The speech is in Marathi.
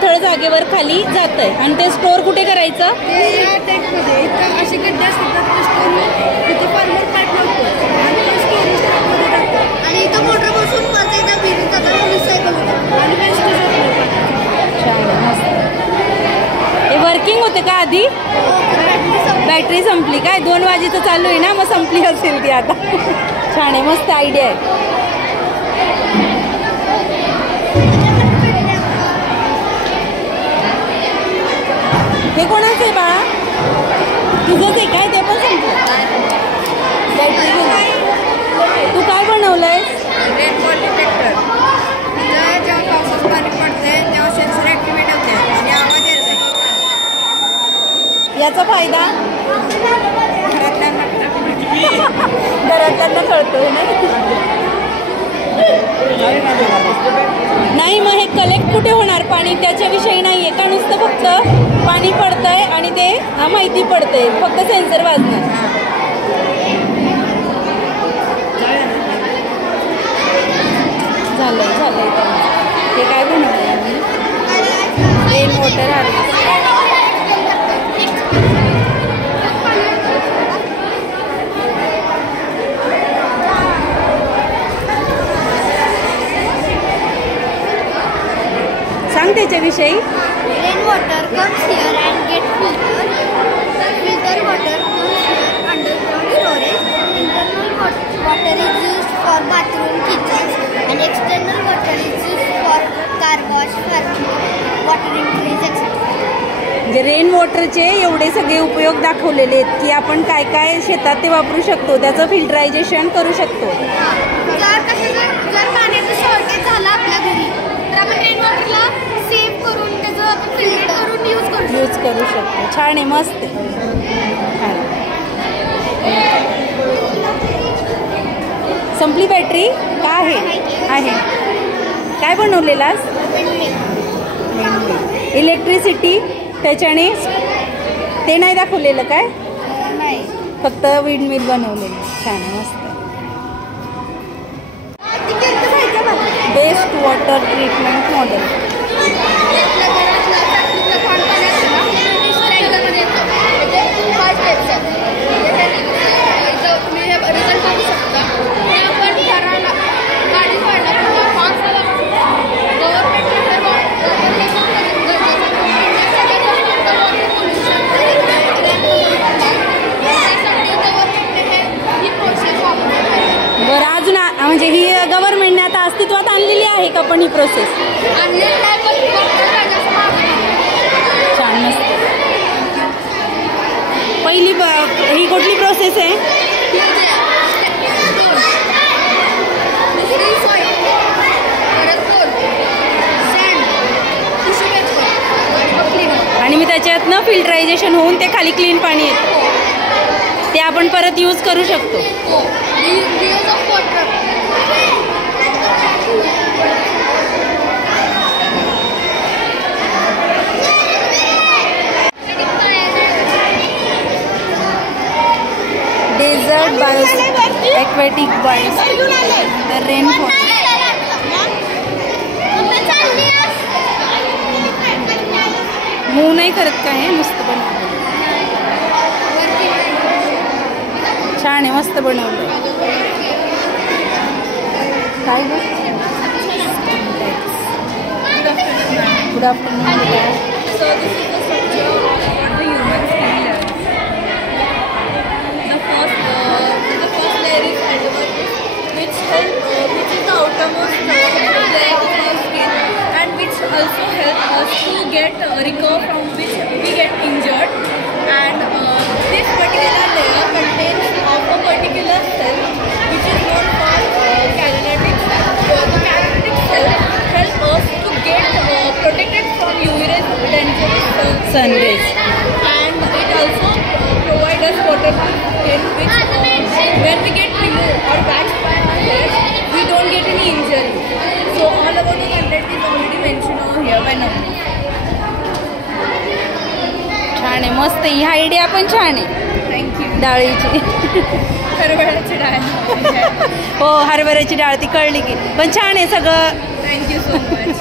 पाणथळ जागेवर खाली जातंय आणि ते स्टोअर कुठे करायचं? असे गड्डे असतात आणि इथं मोटर बसून परत एकदा फिरून जातात रिसायकल होतं आणि वेस्ट हे वर्किंग होते का आधी? बॅटरी संपली काय? 2 वाजेचं चालू आहे ना, मग संपली असेल ती आता. छान आहे, मस्त आयडिया आहे. हे कोणाचं आहे बाळा? तुझंच आहे काय? ते पण संपलं. बॅटरी तू काय बनवलंय? Rainfall detector. जेव्हा पावसाचं पाणी पडते तेव्हा सेन्सर ॲक्टिव्हेट होते आणि आवाज येतो. याचा फायदा घरातल्यांना कळतोय ना. नाही मग हे कलेक्ट कुठे होणार पाणी त्याच्याविषयी नाही आहे का? नुसतं फक्त पाणी पडतंय आणि ते माहिती पडते, फक्त सेन्सर वाजणार. झालंय हे काय बनवलंय आम्ही? Rain water harvest. सांग त्याच्याविषयी. Rain water comes here and get filter water comes here underground storage. Internal water is used for bathroom, kitchens and external water is used for car wash, watering trees etcetera. म्हणजे रेन वॉटरचे एवढे सगळे उपयोग दाखवलेले आहेत की आपण काय काय शेतात ते वापरू शकतो, त्याचं फिल्टरायझेशन करू शकतो. जर पाण्याचं शॉर्टेज झालं आपल्या घरी तर आपण रेन वॉटरला सेव्ह करून त्याचं फिल्टर करून यूज करू शकतो. छान आहे, मस्त आहे. संपली बॅटरी का आहे? काय बनवलेलास? इलेक्ट्रिसिटी त्याच्याने ते नाही दाखवलेलं काय? फक्त विंडमिल बनवलेलं. छान आहे, मस्त. Best water treatment model. बरं, अजून म्हणजे ही गव्हर्नमेंटने आता अस्तित्वात आणलेली आहे का पण ही प्रोसेस? छान, मस्त. पहिली ही कुठली प्रोसेस आहे? आणि मी त्याच्यातनं फिल्टरायझेशन होऊन ते खाली क्लीन पाणी येतं, ते आपण परत यूज करू शकतो. Desert biomes, aquatic biomes, the rainfall. Move नाही करत काय, नुसतं बनवलं. छान आहे, मस्त बनवलं. काय good afternoon. Also help us to get recover from which we get injured, and this particular layer contains of a particular cell which is known for catalytic cell. The catalytic cell help us to get protected from UV rays, dangerous sun rays, and it also provide us waterproof skin which when we get removed or waxed by our hair we don't get any injury. So all about the content is already mentioned over here by now. छान आहे, मस्त. ही आयडिया पण छान आहे. थँक्यू. डाळीची हरभऱ्याची डाळ. हो, हरभऱ्याची डाळ ती कळली की, पण छान आहे सगळं. Thank you so much.